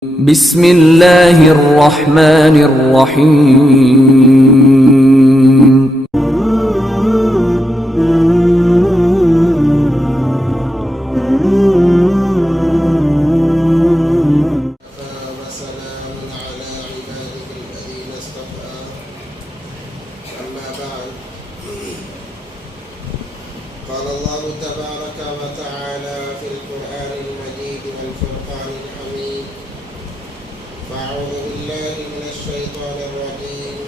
بسم الله الرحمن الرحيم. وسلام على عباده الذين اصطفى أما بعد قال الله تبارك وتعالى في القرآن المجيد والفرقان الحميد فأعوذ بالله من الشيطان الرجيم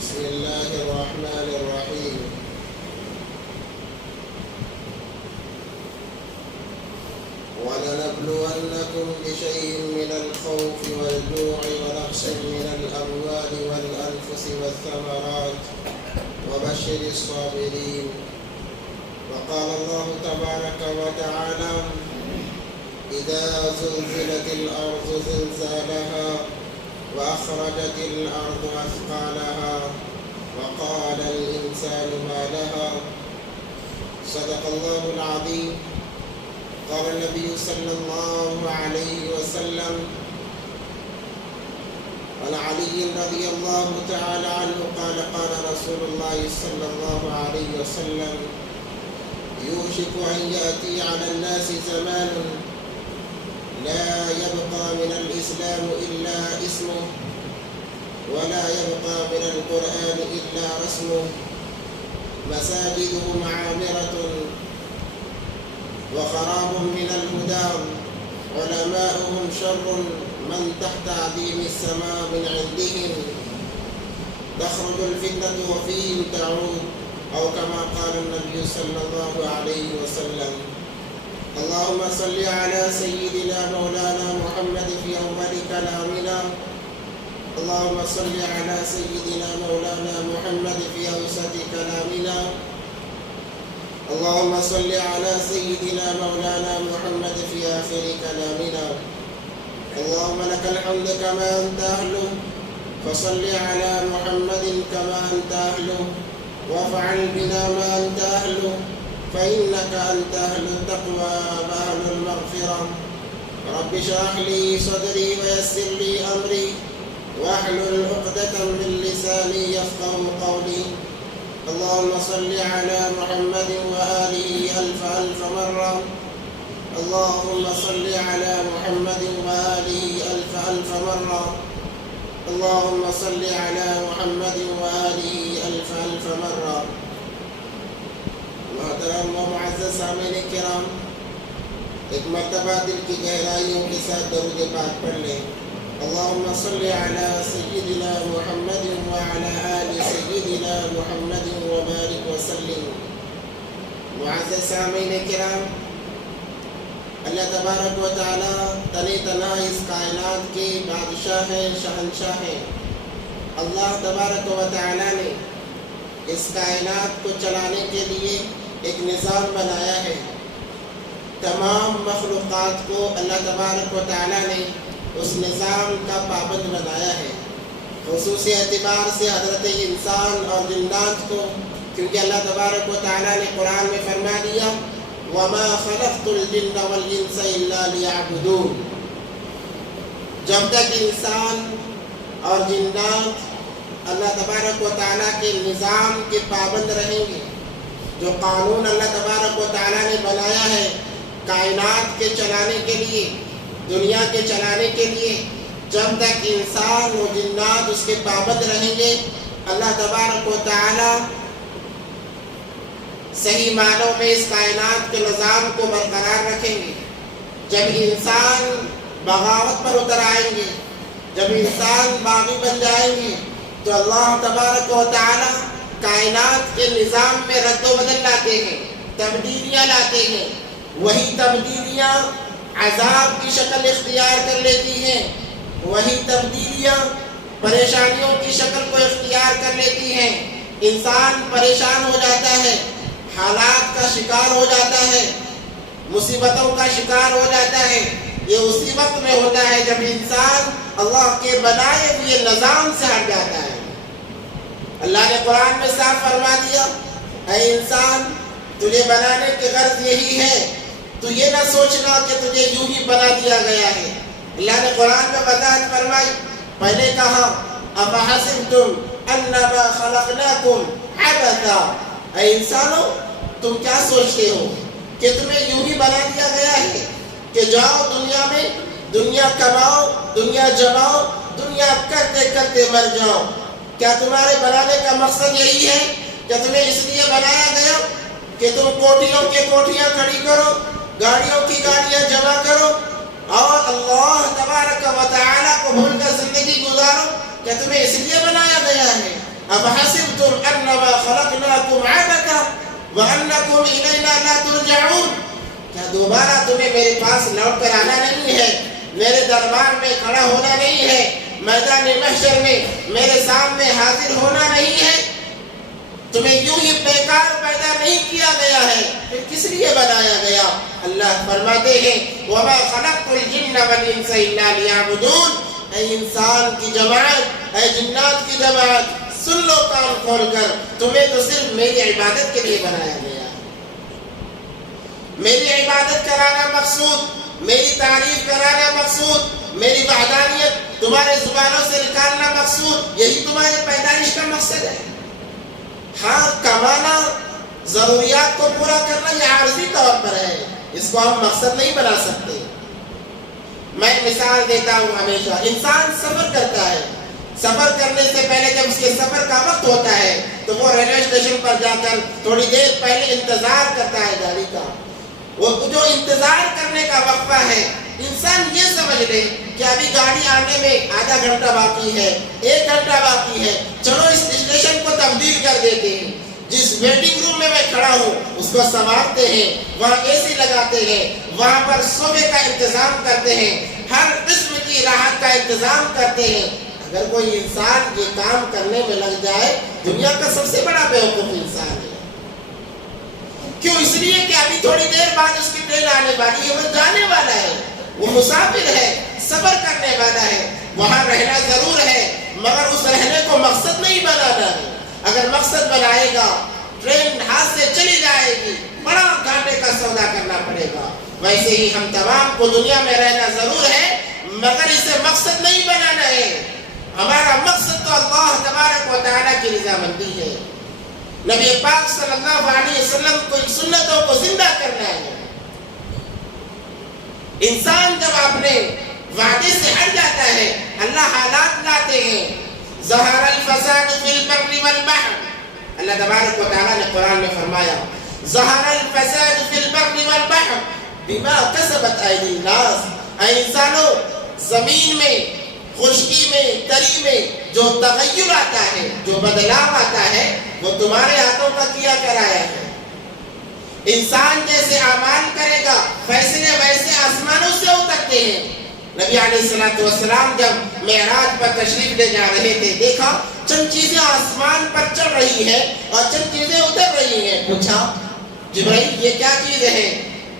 بسم الله الرحمن الرحيم ولنبلونكم بشيء من الخوف والجوع ونقص من الأموال والأنفس والثمرات وبشر الصابرين. وقال الله تبارك وتعالى إذا زلزلت الأرض زلزالها وأخرجت الأرض أثقالها وقال الإنسان ما لها. صدق الله العظيم. قال النبي صلى الله عليه وسلم عن علي رضي الله تعالى عنه قال قال رسول الله صلى الله عليه وسلم يوشك أن يأتي على الناس زمان لا يبقى من الإسلام إلا اسمه ولا يبقى من القرآن إلا رسمه مساجدهم عامرة وخراب من الهدى علماؤهم شر من تحت عظيم السماء من عندهم تخرج الفتنة وفيهم تعود أو كما قال النبي صلى الله عليه وسلم. اللهم صل على سيدنا مولانا محمد في أول كلامنا. اللهم صل على سيدنا مولانا محمد في أوسط كلامنا. اللهم صل على سيدنا مولانا محمد في آخر كلامنا. اللهم لك الحمد كما أنت أهله فصل على محمد كما أنت أهله وافعل بنا ما أنت أهله فإنك أنت أهل التقوى وأهل المغفرة. رب اشرح لي صدري ويسر لي أمري واحلل عقدة من لساني يفقه قولي. اللهم صل على محمد وآله ألف ألف مرة. اللهم صل على محمد وآله ألف ألف مرة. اللهم صل على محمد وآله ألف ألف مرة. محترم و معزز سامعین کرام، ایک مرتبہ دل کی گہرائیوں کے ساتھ درود پاک پڑھ لیں. اللهم صل على سيدنا محمد وعلى آل سيدنا محمد وبارك وسلم. معزز سامعین کرام، اللہ تبارک و تعالی تنی تنہا اس کائنات کے بادشاہ ہیں، شہنشاہ ہیں. اللہ تبارک و تعالی نے اس کائنات کو چلانے کے لیے ایک نظام بنایا ہے. تمام مخلوقات کو اللہ تبارک و تعالی نے اس نظام کا پابند بنایا ہے. خصوصی اعتبار سے حضرت انسان اور جنات کو، کیونکہ اللہ تبارک و تعالی نے قرآن میں فرما دیا وَمَا خَلَقْتُ الْجِنَّ وَالْإِنسَ إِلَّا لِيَعْبُدُونَ. جب تک انسان اور جنات اللہ تبارک و تعالیٰ کے نظام کے پابند رہیں گے، جو قانون اللہ تبارک و تعالیٰ نے بنایا ہے کائنات کے چلانے کے لیے، دنیا کے چلانے کے لیے، جب تک انسان و جنات اس کے پابند رہیں گے، اللہ تبارک و تعالیٰ صحیح معنوں میں اس کائنات کے نظام کو برقرار رکھیں گے. جب انسان بغاوت پر اتر آئیں گے، جب انسان باغی بن جائیں گے، تو اللہ تبارک و تعالی کائنات کے نظام میں رد و بدل لاتے ہیں، تبدیلیاں لاتے ہیں. وہی تبدیلیاں عذاب کی شکل اختیار کر لیتی ہیں، وہی تبدیلیاں پریشانیوں کی شکل کو اختیار کر لیتی ہیں. انسان پریشان ہو جاتا ہے، حالات کا شکار ہو جاتا ہے، مصیبتوں کا شکار ہو جاتا ہے. یہ اسی وقت میں ہوتا ہے جب انسان اللہ کے بنائے ہوئے نظام سے ہٹ جاتا ہے. اللہ نے قرآن میں صاف فرما دیا اے انسان، تجھے بنانے کی غرض یہی ہے تو یہ نہ سوچنا کہ تجھے یوں ہی بنا دیا گیا ہے. اللہ نے قرآن میں وضاحت فرمائی. پہلے کہا افحسبتم انما خلقناکم عبثا، اے انسانوں تم کیا سوچتے ہو کہ تمہیں یوں ہی بنا دیا گیا ہے کہ جاؤ دنیا میں، دنیا کماؤ، دنیا جماؤ، دنیا کرتے کرتے مر جاؤ. کیا تمہارے بنانے کا مقصد یہی ہے؟ کیا تمہیں اس لیے بنایا گیا کہ تم کوٹھیوں کے کوٹھیاں کھڑی کرو، گاڑیوں کی گاڑیاں جمع کرو اور اللہ تبارک و تعالی کو بھول کر زندگی گزارو؟ کیا تمہیں اس لیے بنایا گیا ہے؟ افحسبتم انما خلقناکم عبثا وانکم الینا لا ترجعون، کیا دوبارہ تمہیں میرے پاس لوٹ کر آنا نہیں ہے، میرے دربار میں کھڑا ہونا نہیں ہے، میدان محشر میں میرے سامنے حاضر ہونا نہیں ہے؟ تمہیں یوں ہی بیکار پیدا نہیں کیا گیا ہے، پھر کس لیے بنایا گیا؟ اللہ فرماتے ہیں وَمَا خَلَقْتُ الْجِنَّ وَالْإِنسَ إِلَّا لِيَعْبُدُونَ، اے انسان کی جماعت، اے جنات کی جماعت، سن لو کان کھول کر، تمہیں تو صرف میری عبادت کے لیے بنایا گیا ہے. میری عبادت کرانا مقصود، میری تعریف کرانا مقصود، میری وحدانیت تمہارے زبانوں سے نکالنا مقصود، یہی تمہارے پیدائش کا مقصد ہے. ہاں کمانا، ضروریات کو پورا کرنا یہ عارضی طور پر ہے، اس کو ہم مقصد نہیں بنا سکتے. میں مثال دیتا ہوں ہمیشہ. انسان سفر کرتا ہے، سفر کرنے سے پہلے جب اس کے سفر کا وقت ہوتا ہے تو وہ ریلوے اسٹیشن پر جا کر تھوڑی دیر پہلے انتظار کرتا ہے گاڑی کا. وہ جو انتظار کرنے کا وقفہ ہے، انسان یہ سمجھ لے کہ ابھی گاڑی آنے میں آدھا گھنٹہ باقی ہے، 1 گھنٹہ باقی ہے، چلو اس اسٹیشن کو تبدیل کر دیتے ہیں. جس ویٹنگ روم میں کھڑا ہوں اس کو سنوارتے ہیں، وہاں اے سی لگاتے ہیں، وہاں پر صوبے کا انتظام کرتے ہیں، ہر قسم کی راحت کا انتظام کرتے ہیں. اگر کوئی انسان یہ کام کرنے میں لگ جائے، دنیا کا سب سے بڑا بیوقوف انسان ہے. کیوں؟ اس لیے کہ ابھی تھوڑی دیر بعد اس کی ٹرین آنے والی ہے، وہ جانے والا ہے، وہ مسافر ہے، سفر کرنے والا ہے. وہاں رہنا ضرور ہے مگر اس رہنے کو مقصد نہیں بنانا ہے. اگر مقصد بنائے گا ٹرین ہاتھ سے چلی جائے گی، بڑا گھاٹے کا سودا کرنا پڑے گا. ویسے ہی ہم تمام کو دنیا میں رہنا ضرور ہے مگر اسے مقصد نہیں بنانا ہے. ہمارا مقصد تو اللہ تبارک و تعالیٰ کی رضامندی ہے. نبی پاک صلی اللہ علیہ وسلم کو سنتوں کو زندہ کرنا ہے. انسان جب اپنے وعدے سے ہٹ جاتا ہے اللہ حالات لاتے ہیں. ظہر الفساد فی البر والبحر، اللہ تبارک و تعالیٰ نے قرآن میں فرمایا ظہر الفساد فی البر والبحر بما کسبت ایدی الناس. اے انسانوں، زمین میں، خشکی میں، تری میں جو تغیر آتا ہے، جو بدلاؤ آتا ہے، وہ تمہارے ہاتھوں کا کیا کرایا ہے. انسان جیسے اعمال کرے گا فیصلے ویسے آسمانوں سے اترتے ہیں. نبی علیہ السلام جب معراج پر تشریف لے جا رہے تھے، دیکھا چند چیزیں آسمان پر چڑھ رہی ہیں اور چند چیزیں اتر رہی ہیں. پوچھا جبرائیل یہ کیا چیزیں ہیں؟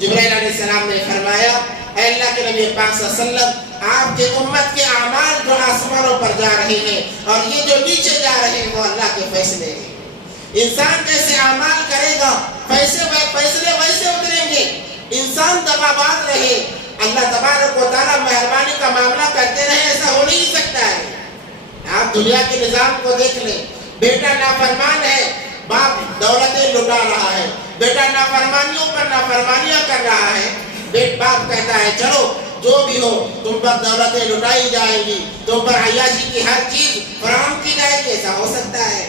جبرائیل علیہ السلام نے فرمایا اے اللہ کے نبی پاک صلی اللہ علیہ وسلم، آپ کے امت کے اعمال جو آسمانوں پر جا رہے ہیں اور یہ جو نیچے جا رہے ہیں وہ اللہ کے فیصلے ہیں. انسان جیسے اعمال کرے گا فیصلے ویسے اتریں گے. انسان دغابات رہے، اللہ تبارک و تعالیٰ مہربانی کا معاملہ کرتے رہے، ایسا ہو نہیں سکتا ہے. آپ دنیا کے نظام کو دیکھ لیں. بیٹا نافرمان ہے، باپ دولتیں لٹا رہا ہے، بیٹا نافرمانیوں پر نافرمانیاں کر رہا ہے. باپ کہتا ہے چلو جو بھی ہو تم پر دولتیں لٹائی جائیں گی، تم پر عیاشی کی ہر چیز فراہم کی جائے گی. ایسا ہو سکتا ہے؟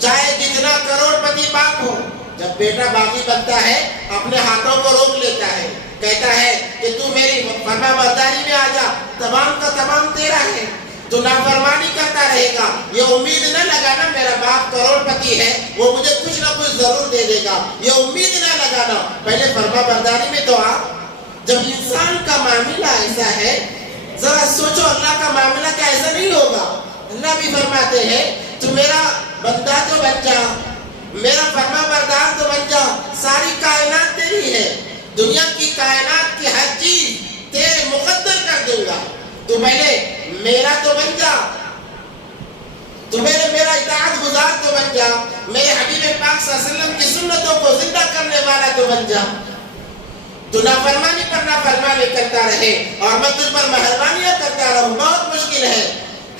چاہے جتنا کروڑ پتی باپ ہو، جب بیٹا باغی بنتا ہے اپنے ہاتھوں کو روک لیتا ہے، کہتا ہے کہ تو میری فرما برداری میں آ جا، تمام کا تمام تیرا ہے، تو نافرمانی کرتا رہے گا. یہ امید نہ لگانا میرا باپ کروڑ پتی ہے، وہ مجھے کچھ نہ کچھ ضرور دے دے گا، یہ امید نہ لگانا. پہلے فرما برداری میں تو آ. جب انسان کا معاملہ ایسا ہے، ذرا سوچو اللہ کا معاملہ کیا ایسا نہیں ہوگا؟ اللہ بھی فرماتے ہیں تو میرا بندہ تو بن جا، میرا فرما بردار تو بن جا، ساری کائنات تیری ہے، دنیا کی کائنات کی ہر چیز تیرے مقدر کر دوں گا، تو پہلے میرا تو بن جا، تو میرا اطاعت گزار تو بن جا، میرے حبیب پاک صلی اللہ علیہ وسلم کی سنتوں کو زندہ کرنے والا تو بن جا. تو نافرمانی پر نافرمانی کرتا رہے اور میں تجھ پر مہربانیاں کرتا رہوں، بہت مشکل ہے۔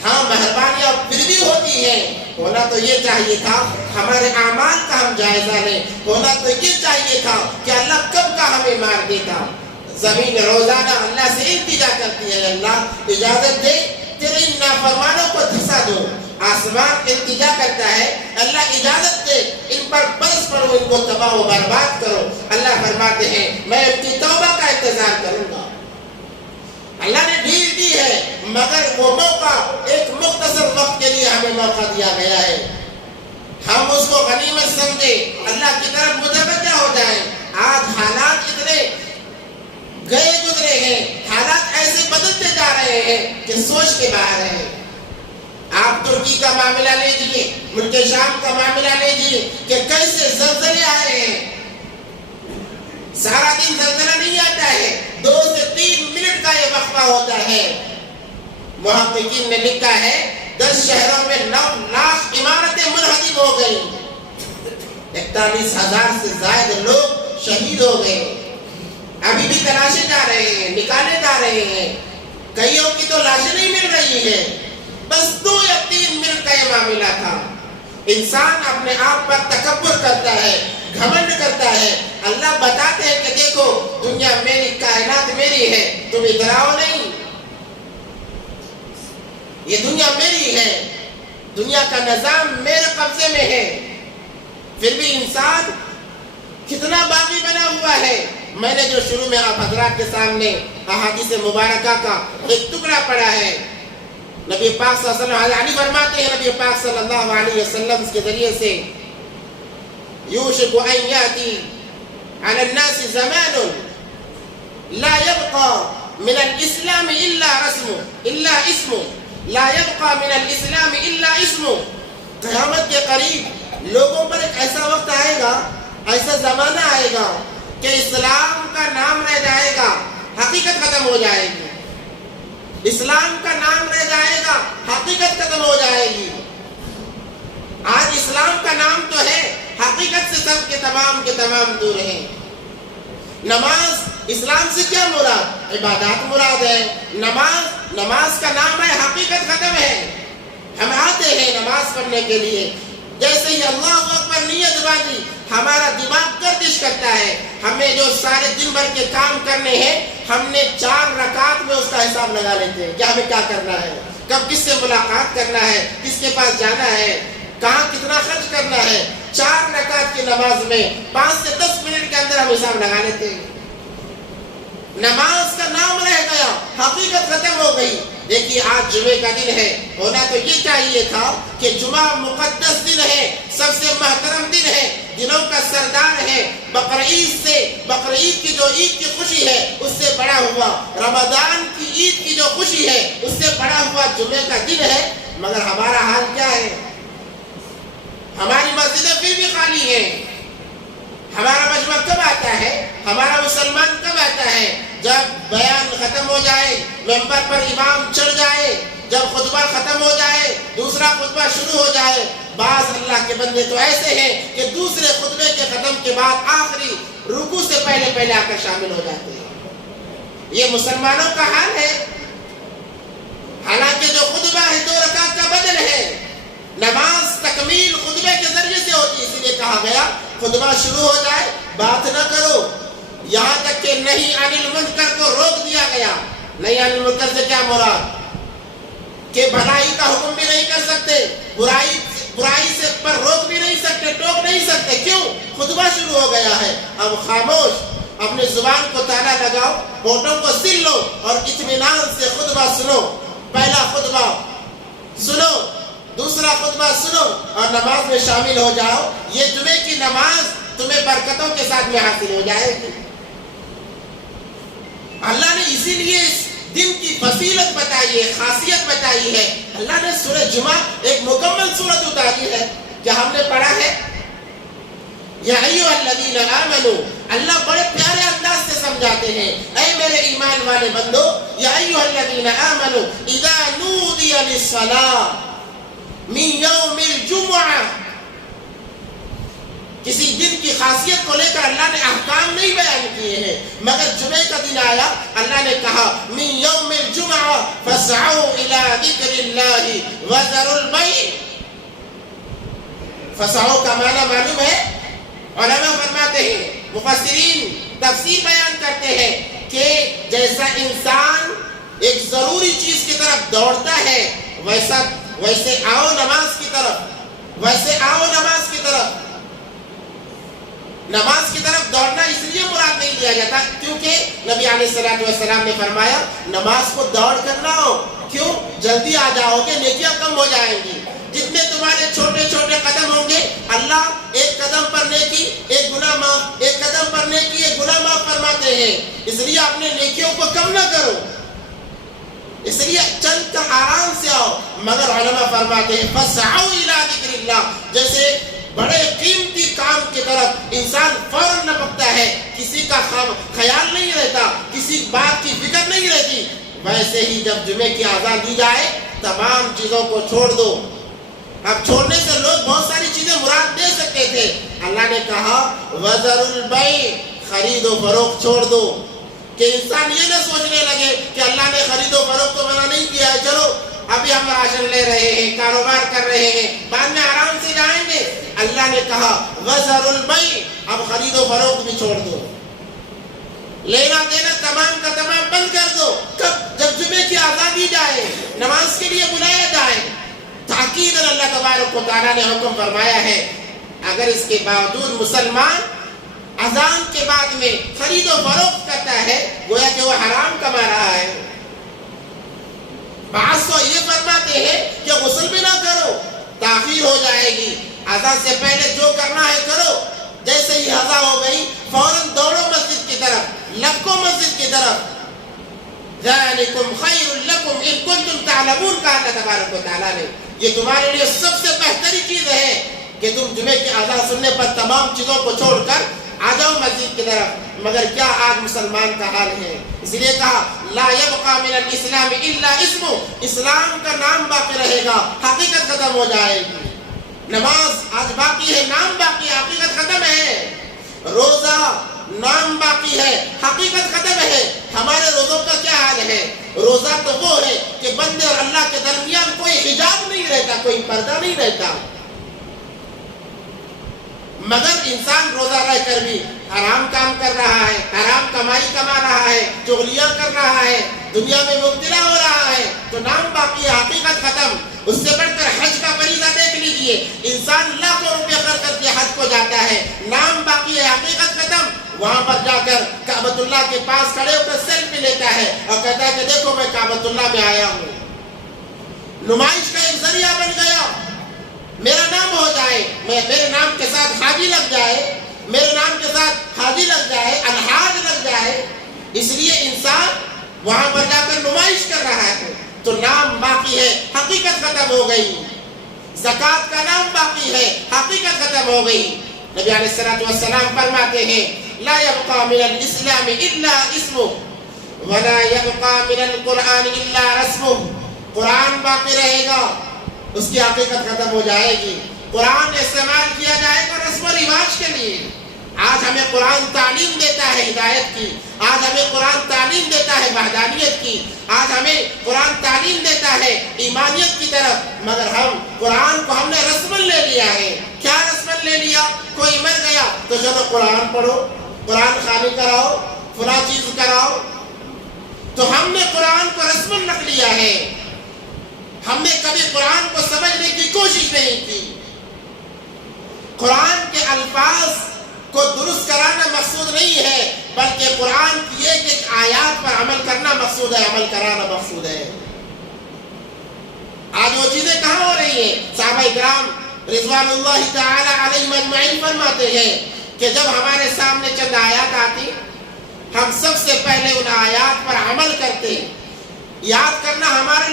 ہاں مہربانیاں پھر بھی ہوتی ہیں، ہونا تو یہ چاہیے تھا ہمارے اعمال کا ہم جائزہ لیں، ہونا تو یہ چاہیے تھا کہ اللہ کب کا ہمیں مار دیتا۔ زمین روزانہ اللہ سے التجا کرتی ہے، اللہ اجازت دے تیرے ان نافرمانوں کو دھسا دو۔ آسمان التجا کرتا ہے، اللہ اجازت دے ان پر برس پڑو، ان کو تباہ و برباد کرو۔ اللہ فرماتے ہیں میں ان کی توبہ کا انتظار کروں گا۔ اللہ نے ڈھیل دی ہے مگر وہ موقع ایک مختصر وقت کے لیے ہمیں موقع دیا گیا ہے، ہم اس کو غنیمت سمجھے، اللہ کی طرف متوجہ ہو جائیں۔ آج حالات اتنے گئے گزرے ہیں، حالات ایسے بدلتے جا رہے ہیں کہ سوچ کے باہر ہیں۔ آپ ترکی کا معاملہ لیجیے، ملک شام کا معاملہ لیجیے کہ کیسے زلزلے آئے ہیں۔ سارا دن زلزلہ نہیں آتا ہے، 2 سے 3 منٹ کا یہ وقفہ ہوتا ہے۔ محققین نے لکھا ہے 10 شہروں میں 9 لاکھ عمارتیں منہدم ہو گئیں، 41,000 سے زائد لوگ شہید ہو گئے، ابھی بھی تلاشے جا رہے ہیں، نکالے جا رہے ہیں، کئیوں کی تو لاشیں نہیں مل رہی ہے۔ بس 2 یا 3 منٹ کا یہ معاملہ تھا۔ انسان اپنے آپ پر تکبر کرتا ہے، گھمنڈ کرتا ہے۔ اللہ بتاتے ہیں کہ دیکھو دنیا میری، کائنات میری ہے، تم اتراؤ نہیں، یہ دنیا میری ہے، دنیا کا نظام میرے قبضے میں ہے۔ پھر بھی انسان کتنا باغی بنا ہوا ہے۔ میں نے جو شروع میں آپ حضرات کے سامنے احادیث مبارکہ کا ایک ٹکڑا پڑھا ہے، نبی پاک صلی اللہ علیہ وسلم فرماتے ہیں، نبی پاک صلی اللہ علیہ وسلم کے ذریعے سے یوشک ان یاتی علی الناس زمان لا يبقى من الاسلام الا اسم لا يبقى من الاسلام الا اسم۔ قیامت کے قریب لوگوں پر ایک ایسا وقت آئے گا، ایسا زمانہ آئے گا کہ اسلام کا نام رہ جائے گا، حقیقت ختم ہو جائے گی۔ اسلام کا نام رہ جائے گا، حقیقت ختم ہو جائے گی۔ آج اسلام کا نام تو ہے، حقیقت سے سب کے تمام دور ہیں۔ نماز اسلام سے کیا مراد؟ عبادات مراد ہے۔ نماز کا نام ہے، حقیقت ختم ہے۔ ہم آتے ہیں نماز پڑھنے کے لیے، جیسے ہی اللہ اکبر نیت باندھی ہمارا دماغ گردش کرتا ہے۔ ہمیں جو سارے دن بھر کے کام کرنے ہیں، ہم نے 4 رکعت میں اس کا حساب لگا لیتے ہیں، کیا ہمیں کیا کرنا ہے، کب کس سے ملاقات کرنا ہے، کس کے پاس جانا ہے، کہاں کتنا خرچ کرنا ہے۔ 4 رکعت کی نماز میں 5 سے 10 منٹ کے اندر ہم حساب لگا لیتے ہیں۔ نماز کا نام رہ گیا، حقیقت ختم ہو گئی۔ دیکھیے آج جمعے کا دن ہے، ہونا تو یہ چاہیے تھا کہ جمعہ مقدس دن ہے، سب سے محترم دن ہے، دنوں کا سردار ہے۔ بقرعید کی جو عید کی خوشی ہے اس سے بڑا ہوا، رمضان کی عید کی جو خوشی ہے اس سے بڑا ہوا جمعے کا دن ہے۔ مگر ہمارا حال کیا ہے؟ ہماری مسجدیں پھر بھی خالی ہیں۔ ہمارا مجمع کب آتا ہے؟ ہمارا مسلمان کب آتا ہے؟ جب بیان ختم ہو جائے، ممبر پر امام چڑھ جائے، جب خطبہ ختم ہو جائے، دوسرا خطبہ شروع ہو جائے۔ بعض اللہ کے بندے تو ایسے ہیں کہ دوسرے خطبے کے ختم کے بعد آخری رکوع سے پہلے آ کر شامل ہو جاتے ہیں۔ یہ مسلمانوں کا حال ہے۔ حالانکہ جو خطبہ ہے 2 رکعت کا بدل ہے۔ نماز تکمیل خطبے کے ذریعے سے ہوتی ہے، اسی لیے کہا گیا خطبہ شروع ہو جائے بات نہ کرو، یہاں تک کہ نہیں عن المنکر کو روک دیا گیا۔ نہیں عن المنکر سے کیا مراد؟ کہ بھلائی کا حکم بھی نہیں کر سکتے، برائی سے پر روک بھی نہیں سکتے، ٹوک نہیں سکتے۔ کیوں؟ خطبہ شروع ہو گیا ہے۔ اب خاموش، اپنے زبان کو تالا لگاؤ، ہونٹوں کو سل لو اور اطمینان سے خطبہ سنو۔ پہلا خطبہ سنو، دوسرا خطبہ سنو اور نماز میں شامل ہو جاؤ۔ یہ جمعے کی نماز تمہیں برکتوں کے ساتھ میں حاصل ہو جائے گی۔ اللہ نے اسی لیے اس دن کی فضیلت بتائی ہے، خاصیت بتائی ہے۔ اللہ نے سورہ جمعہ ایک مکمل سورت اتاری ہے۔ کیا ہم نے پڑھا ہے؟ یا ایھا الذین آمنوا، اللہ بڑے پیارے انداز سے سمجھاتے ہیں، اے میرے ایمان والے بندو، یا ایھا الذین آمنوا اذا نودی للصلاۃ من یوم الجمعہ کسی دن کی خاصیت کو لے کر اللہ نے احکام نہیں بیان کیے ہیں، مگر جمعے کا دن آیا اللہ نے کہا من یوم الجمعہ فاسعوا الی ذکر اللہ وذروا البیع۔ فسعوا کا معنی معلوم ہے؟ علماء فرماتے ہیں، مفسرین تفسیر بیان کرتے ہیں کہ جیسا انسان ایک ضروری چیز کی طرف دوڑتا ہے ویسے آؤ نماز کی طرف، ویسے آؤ نماز کی طرف۔ نماز کی طرف دوڑنا اس لیے مراد نہیں لیا جاتا کیونکہ نبی علیہ الصلوۃ والسلام نے فرمایا نماز کو دوڑ کر نہ ہو، کیوں؟ جلدی آ جاؤ گے نیکیاں کم ہو جائیں گی۔ جتنے تمہارے چھوٹے چھوٹے قدم ہوں گے اللہ ایک قدم پر نیکی ایک گناہ معاف، ایک قدم پر نیکی ایک گناہ معاف فرماتے ہیں۔ اس لیے اپنے نیکیوں کو کم نہ کرو، اس لیے چل کر آرام سے آؤ۔ مگر علماء فرماتے ہیں فسعوا الی ذکر اللہ، جیسے بڑے قیمتی کام کی طرف انسان فوراً لپکتا ہے، کسی کا خیال نہیں رہتا، کسی بات کی فکر نہیں رہتی، ویسے ہی جب جمعے کی اذان دی جائے تمام چیزوں کو چھوڑ دو۔ اب چھوڑنے سے لوگ بہت ساری چیزیں مراد دے سکتے تھے، اللہ نے کہا وذروا البیع، خرید و فروخت چھوڑ دو، کہ انسان یہ نہ سوچنے لگے کہ اللہ نے خرید و فروخت تو منع نہیں کیا ہے، چلو ابھی ہم راشن لے رہے ہیں، کاروبار کر رہے ہیں، بعد میں آرام سے جائیں گے۔ اللہ نے کہا وذروا البیع، اب خرید و فروخت بھی چھوڑ دو، لینا دینا تمام کا تمام بند کر دو۔ کب؟ جب جمعے کی اذان دی جائے، نماز کے لیے بلایا جائے۔ تاکید اللہ تبارک و تعالیٰ نے حکم فرمایا ہے، اگر اس کے باوجود مسلمان اذان کے بعد میں خرید و فروخت کرتا ہے گویا کہ وہ حرام کما رہا ہے۔ بعض تو یہ فرماتے ہیں کہ غسل بھی نہ کرو، تاخیر ہو جائے گی، اذان سے پہلے جو کرنا ہے کرو، جیسے ہی اذان ہو گئی فوراً دوڑو مسجد کی طرف، لپکو مسجد کی طرف۔ ذالکم خیر لکم ان کنتم تعلمون، کہا اللہ تبارک و تعالیٰ نے یہ تمہارے لیے سب سے بہتری چیز ہے کہ تم جمعے کی اذان سننے پر تمام چیزوں کو چھوڑ کر آ جاؤ مسجد کی طرف۔ مگر کیا آج مسلمان کا حال ہے؟ اس لیے کہا لا یبقى من الاسلام الا اسمه، اسلام کا نام باقی رہے گا، حقیقت ختم ہو جائے گی۔ نماز آج باقی ہے، نام باقی ہے، حقیقت ختم ہے۔ روزہ نام باقی ہے، حقیقت ختم ہے۔ ہمارے روزوں کا کیا حال ہے؟ روزہ تو وہ ہے کہ بندے اور اللہ کے درمیان کوئی حجاب نہیں رہتا، کوئی پردہ نہیں رہتا، مگر انسان روزہ رہ کر بھی حرام کام کر رہا ہے، حرام کمائی کما رہا ہے، چغلیاں کر رہا ہے، دنیا میں مبتلا ہو رہا ہے، تو نام باقی ہے، حقیقت ختم۔ اس سے بڑھ کر حج کا فریضہ دیکھ لیجئے، انسان لاکھوں روپے خرچ کر کے حج کو جاتا ہے، نام باقی ہے، حقیقت ختم۔ وہاں پر جا کر کعبۃ اللہ کے پاس کھڑے ہو کر سیلفی لیتا ہے اور کہتا ہے کہ دیکھو میں کعبۃ اللہ میں آیا ہوں۔ نمائش کا ایک ذریعہ بن گیا، میرا نام ہو جائے، میرے نام کے ساتھ حاجی لگ جائے، میرے نام کے ساتھ حاجی لگ جائے، الحاج لگ جائے، اس لیے انسان وہاں پر جا کر نمائش کر رہا ہے، تو نام باقی ہے، حقیقت ختم ہو گئی۔ زکوٰۃ کا نام باقی ہے، حقیقت ختم ہو گئی۔ نبی علیہ الصلوۃ والسلام فرماتے ہیں لا يبقى من الاسلام الا اسمه ولا يبقى من القرآن الا رسمه، قرآن باقی رہے گا، اس کی حقیقت ختم ہو جائے گی۔ قرآن استعمال کیا جائے گا رسم و رواج کے لیے۔ آج ہمیں قرآن تعلیم دیتا ہے ہدایت کی، آج ہمیں قرآن تعلیم دیتا ہے وحدانیت کی، آج ہمیں قرآن تعلیم دیتا ہے ایمانیت کی طرف، مگر ہم قرآن کو ہم نے رسمن لے لیا ہے۔ کیا رسمن لے لیا؟ کوئی مر گیا تو چلو قرآن پڑھو، قرآن خوانی کراؤ، فلاں چیز کراؤ، تو ہم نے قرآن کو رسمن رکھ لیا ہے، ہم نے کبھی قرآن کو سمجھنے کی کوشش نہیں کی۔ قرآن کے الفاظ کو درست کرانا مقصود نہیں ہے، بلکہ قرآن کی ایک ایک آیات پر عمل کرنا مقصود ہے، عمل کرانا مقصود ہے۔ آج وہ چیزیں کہاں ہو رہی ہیں؟ صحابہ کرام رضوان اللہ تعالی علیہم اجمعین فرماتے ہیں کہ جب ہمارے سامنے چند آیات آتی ہم سب سے پہلے ان آیات پر عمل کرتے۔ یاد کرنا ہمارے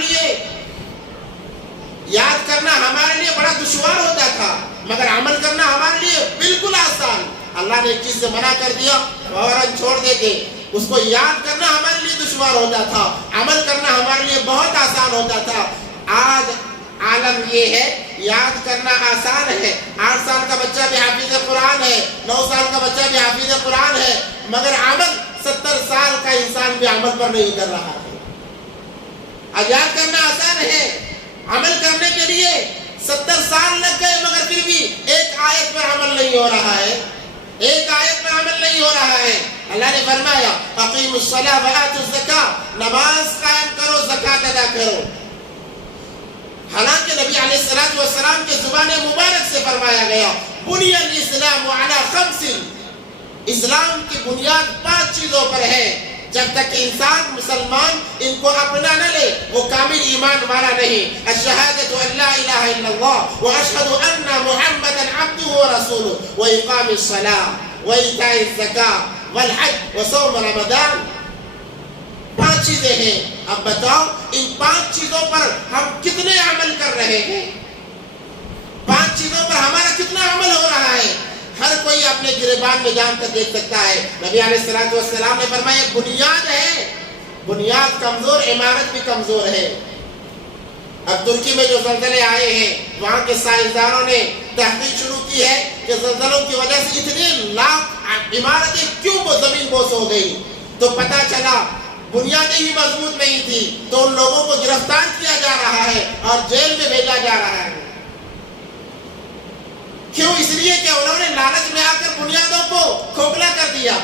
لیے بڑا دشوار ہوتا تھا، مگر عمل کرنا ہمارے لیے بالکل آسان۔ اللہ نے ایک چیز سے منع کر دیا فوراً چھوڑ دیتے، اس کو یاد کرنا ہمارے لیے دشوار ہوتا تھا، عمل کرنا ہمارے لیے بہت آسان ہوتا تھا۔ آج عالم یہ ہے یاد کرنا آسان ہے، 8 سال کا بچہ بھی حافظ قرآن ہے، 9 سال کا بچہ بھی حافظ قرآن ہے، مگر عمل 70 سال کا انسان بھی عمل پر نہیں اتر رہا ہے۔ یاد کرنا آسان ہے، عمل کرنے کے لیے 70 سال لگ گئے، مگر پھر بھی ایک آیت پر عمل نہیں ہو رہا ہے، ایک آیت پر عمل نہیں ہو رہا ہے۔ اللہ نے فرمایا اقیموا الصلاۃ وآتوا الزکاۃ، نماز قائم کرو، زکوٰۃ ادا کرو۔ حالانکہ نبی علیہ السلام کے زبان مبارک سے فرمایا گیا بنی الاسلام علی 5، اسلام کی بنیاد 5 چیزوں پر ہے۔ جب تک انسان مسلمان ان کو اپنا نہ لے وہ کامل ایمان والا نہیں۔ الشہادۃ ان لا الہ الا اللہ واشہد ان محمدا عبدہ ورسولہ واقام الصلاۃ وایتاء الزکاۃ والحج وصوم رمضان، 5 چیزیں ہیں۔ اب بتاؤ ان 5 چیزوں پر ہم کتنے عمل کر رہے ہیں؟ 5 چیزوں پر ہمارا کتنا عمل ہو رہا ہے؟ ہر کوئی اپنے گریبان میں جان کر دیکھ سکتا ہے۔ نبی علیہ السلام نے فرمایا بنیاد ہے، بنیاد کمزور، عمارت بھی کمزور ہے۔ اب ترکی میں جو زلزلے آئے ہیں وہاں کے سائنسدانوں نے تحقیق شروع کی ہے کہ زلزلوں کی وجہ سے اتنے لاکھ عمارتیں کیوں زمین بوس ہو گئی، تو پتہ چلا بنیادیں ہی مضبوط نہیں تھی، تو ان لوگوں کو گرفتار کیا جا رہا ہے اور جیل میں بھیجا جا رہا ہے۔ کیوں؟ اس لیے کہ انہوں نے لالچ میں آ کر بنیادوں کو کھوکھلا کر دیا،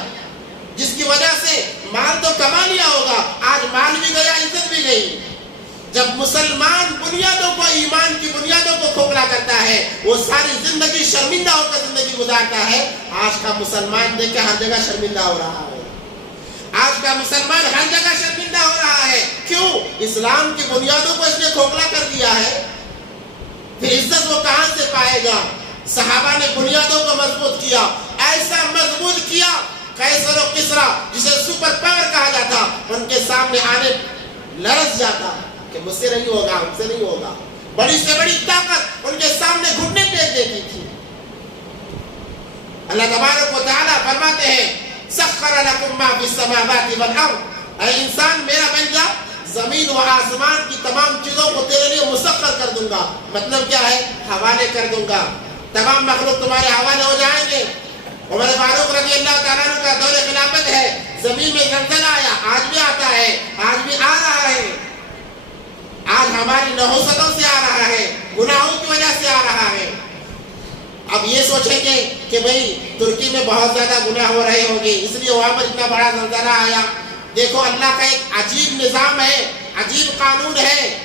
جس کی وجہ سے مال تو کما لیا ہوگا، آج مال بھی گیا، عزت بھی گئی۔ جب مسلمان بنیادوں کو، ایمان کی بنیادوں کو کھوکھلا کرتا ہے وہ ساری زندگی شرمندہ ہو کر زندگی گزارتا ہے۔ آج کا مسلمان دیکھ کے ہر جگہ شرمندہ ہو رہا ہے، آج کا مسلمان ہر جگہ شرمندہ ہو رہا ہے۔ کیوں؟ اسلام کی بنیادوں کو اس نے کھوکھلا کر دیا ہے۔ پھر عزت وہ کہاں سے پائے گا؟ صحابہ نے بنیادوں کو مضبوط کیا، ایسا مضبوط کیا قیصر و کسریٰ جسے سپر پاور کہا جاتا ان کے سامنے آنے لرز جاتا کہ مجھ سے نہیں ہوگا، ہم سے نہیں ہوگا۔ بڑی سے بڑی طاقت ان کے سامنے گھٹنے ٹیک دیتی تھی۔ اللہ تبارک و تعالیٰ فرماتے ہیں سخر لکم ما فی السماوات والارض، اے انسان میرا بن جا، زمین و آسمان کی تمام چیزوں کو تیرے لیے مسخر کر دوں گا۔ مطلب کیا ہے؟ حوالے کر دوں گا، تمام مخلوق تمہارے حوالے ہو جائیں گے۔ عمر فاروق رضی اللہ تعالیٰ عنہ کا دور خلافت ہے، زمین میں زلزلہ آیا، آج بھی آتا ہے، آج بھی آ رہا ہے، آج ہماری نحوستوں سے آ رہا ہے، گناہوں کی وجہ سے آ رہا ہے۔ اب یہ سوچیں گے کہ بھئی ترکی میں بہت زیادہ گناہ ہو رہے ہوں گے اس لیے وہاں پر اتنا بڑا زلزلہ آیا۔ دیکھو اللہ کا ایک عجیب نظام ہے، عجیب قانون ہے۔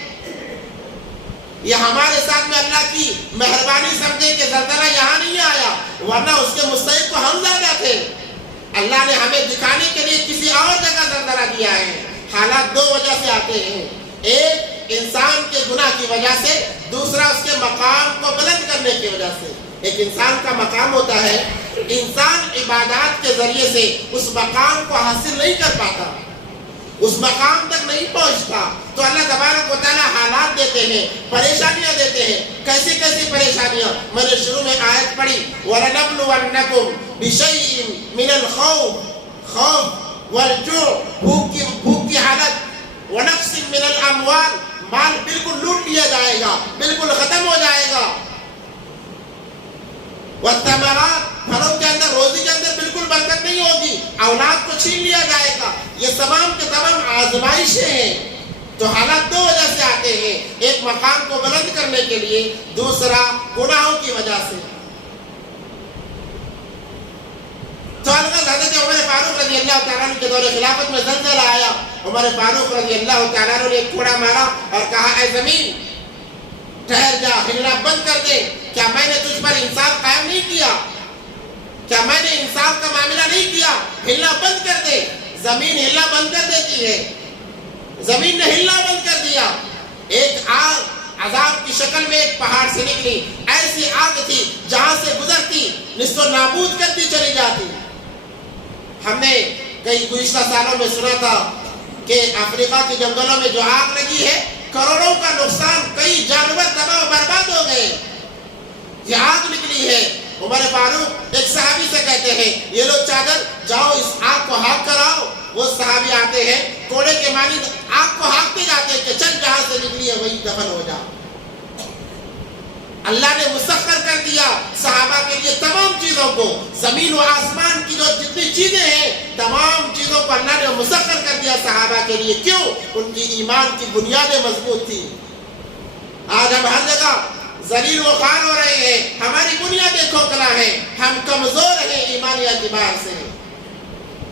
یہ ہمارے ساتھ میں اللہ کی مہربانی سمجھے کہ زلزلہ یہاں نہیں آیا، ورنہ اس کے مستحق تو ہم زیادہ تھے۔ اللہ نے ہمیں دکھانے کے لیے کسی اور جگہ زلزلہ دیا ہے۔ حالات 2 وجہ سے آتے ہیں، ایک انسان کے گناہ کی وجہ سے، دوسرا اس کے مقام کو بلند کرنے کی وجہ سے۔ ایک انسان کا مقام ہوتا ہے، انسان عبادات کے ذریعے سے اس مقام کو حاصل نہیں کر پاتا، اس مقام تک نہیں پہنچتا، تو اللہ تبارک و تعالیٰ حالات دیتے ہیں، پریشانیاں دیتے ہیں۔ کیسی کیسی پریشانیاں؟ میں نے شروع میں آیت پڑھی وَلَنَبْلُوَنَّكُمْ بِشَيْءٍ مِّنَ الْخَوْفِ، خوف والجوع، بھوک کی حالت، وَنَقْصٍ مِّنَ الْأَمْوَالِ، مال بالکل لوٹ لیا جائے گا، بالکل ختم ہو جائے گا، والثمرات، پھلوں کے اندر، روزی کے اندر بالکل برکت نہیں ہوگی، اولاد کو چھین لیا جائے گا۔ یہ تمام کے تمام آزمائشیں ہیں۔ تو حالات 2 وجہ سے آتے ہیں، ایک مقام کو بلند کرنے کے لیے، دوسرا گناہوں کی وجہ سے۔ تو حضرت عمر فاروق رضی اللہ تعالیٰ عنہ کے دور خلافت میں زلزلہ آیا، عمر فاروق رضی اللہ تعالیٰ عنہ نے ایک کوڑا مارا اور کہا اے زمین ٹھہر جا، ہلنا بند کر دے۔ کیا میں نے تجھ پر انصاف قائم نہیں کیا؟ کیا میں نے انصاف کا معاملہ نہیں کیا؟ ہلنا بند کر دے۔ زمین ہلنا بند کر دیتی ہے، زمین نے ہلنا بند کر دیا۔ ایک آگ عذاب کی شکل میں ایک پہاڑ سے نکلی، ایسی آگ تھی جہاں سے گزرتی نصف و نابود کرتی چلی جاتی۔ ہم نے کئی گزشتہ سالوں میں سنا تھا کہ افریقہ کے جنگلوں میں جو آگ لگی ہے، کروڑوں کا نقصان، کئی جانور تباہ و برباد ہو گئے۔ یہ آگ نکلی ہے۔ عمر فاروق ایک صحابی سے کہتے ہیں یہ لو چادر، جاؤ اس آگ کو ہاک کر آؤ۔ وہ صحابی آتے ہیں، کوڑے کے مانند آگ کو ہانکتے جاتے ہیں کہ چل جہاں سے نکلی ہے وہی دفن ہو جا۔ اللہ نے مسخر کر دیا صحابہ کے لیے تمام چیزوں کو، زمین و آسمان کی جو جتنی چیزیں ہیں تمام چیزوں کو اللہ نے مسخر کر دیا صحابہ کے لیے. کیوں؟ ان کی ایمان کی بنیادیں مضبوط تھی. آج ہم ہر جگہ ذلیل و خوار ہو رہے ہیں، ہماری بنیادیں کھوکھلا ہیں، ہم کمزور ہیں ایمانی اعتبار سے.